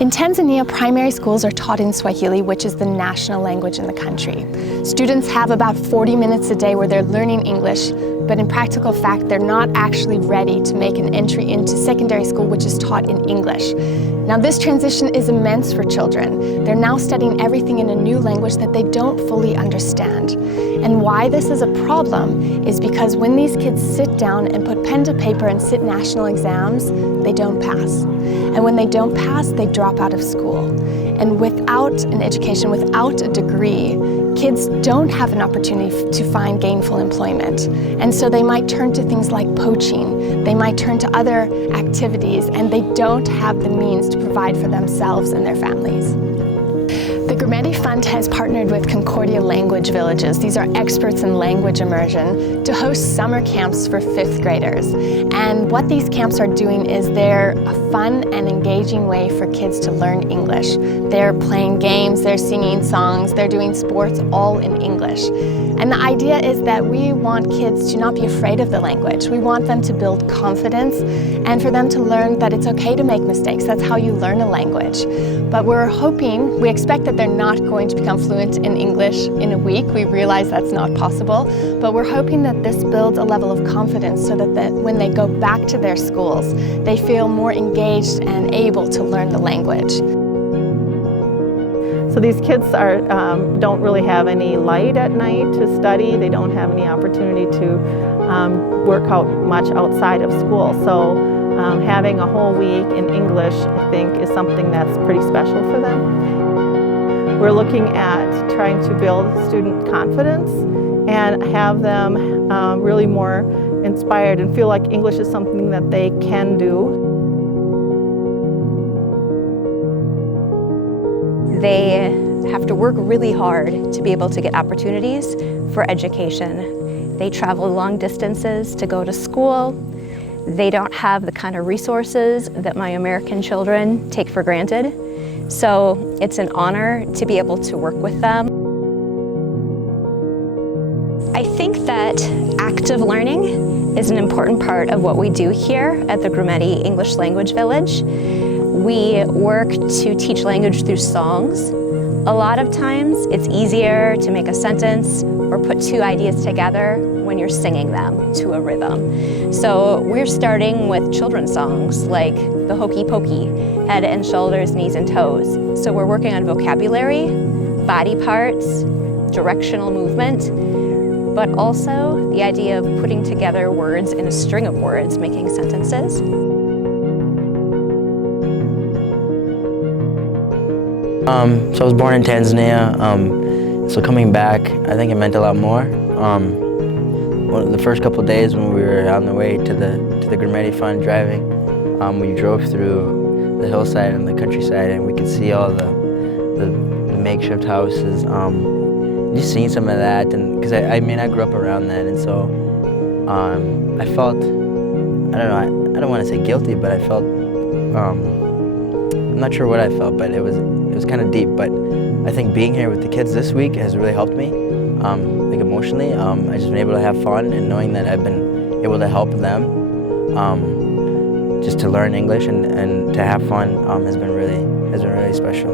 In Tanzania, primary schools are taught in Swahili, which is the national language in the country. Students have about 40 minutes a day where they're learning English, but in practical fact, they're not actually ready to make an entry into secondary school, which is taught in English. Now, this transition is immense for children. They're now studying everything in a new language that they don't fully understand. And why this is a problem is because when these kids sit down and put pen to paper and sit national exams, they don't pass. And when they don't pass, they drop out of school. And without an education, without a degree, kids don't have an opportunity to find gainful employment. And so they might turn to things like poaching, they might turn to other activities, and they don't have the means to provide for themselves and their families. The Grumeti Fund has partnered with Concordia language villages. These are experts in language immersion to host summer camps for 5th graders. And what these camps are doing is they're a fun and engaging way for kids to learn English. They're playing games, they're singing songs, they're doing sports, all in English. And the idea is that we want kids to not be afraid of the language. We want them to build confidence and for them to learn that it's okay to make mistakes. That's how you learn a language. But we expect that they're not going to become fluent in English in a week. We realize that's not possible, but we're hoping that this builds a level of confidence so that when they go back to their schools, they feel more engaged and able to learn the language. So these kids don't really have any light at night to study. They don't have any opportunity to work out much outside of school. So having a whole week in English, I think, is something that's pretty special for them. We're looking at trying to build student confidence and have them really more inspired and feel like English is something that they can do. They have to work really hard to be able to get opportunities for education. They travel long distances to go to school. They don't have the kind of resources that my American children take for granted. So it's an honor to be able to work with them. I think that active learning is an important part of what we do here at the Grumeti English Language Village. We work to teach language through songs. A lot of times it's easier to make a sentence or put two ideas together when you're singing them to a rhythm. So we're starting with children's songs like the Hokey Pokey, head and shoulders, knees and toes. So we're working on vocabulary, body parts, directional movement, but also the idea of putting together words in a string of words, making sentences. So I was born in Tanzania, so coming back, I think it meant a lot more. The first couple of days when we were on the way to the Grumeti Fund driving, we drove through the hillside and the countryside, and we could see all the makeshift houses. Just seeing some of that, and because I grew up around that, and so I felt, I don't want to say guilty, but I felt, I'm not sure what I felt, but it was kind of deep. But I think being here with the kids this week has really helped me, like emotionally. I've just been able to have fun, and knowing that I've been able to help them, just to learn English and to have fun has been really special.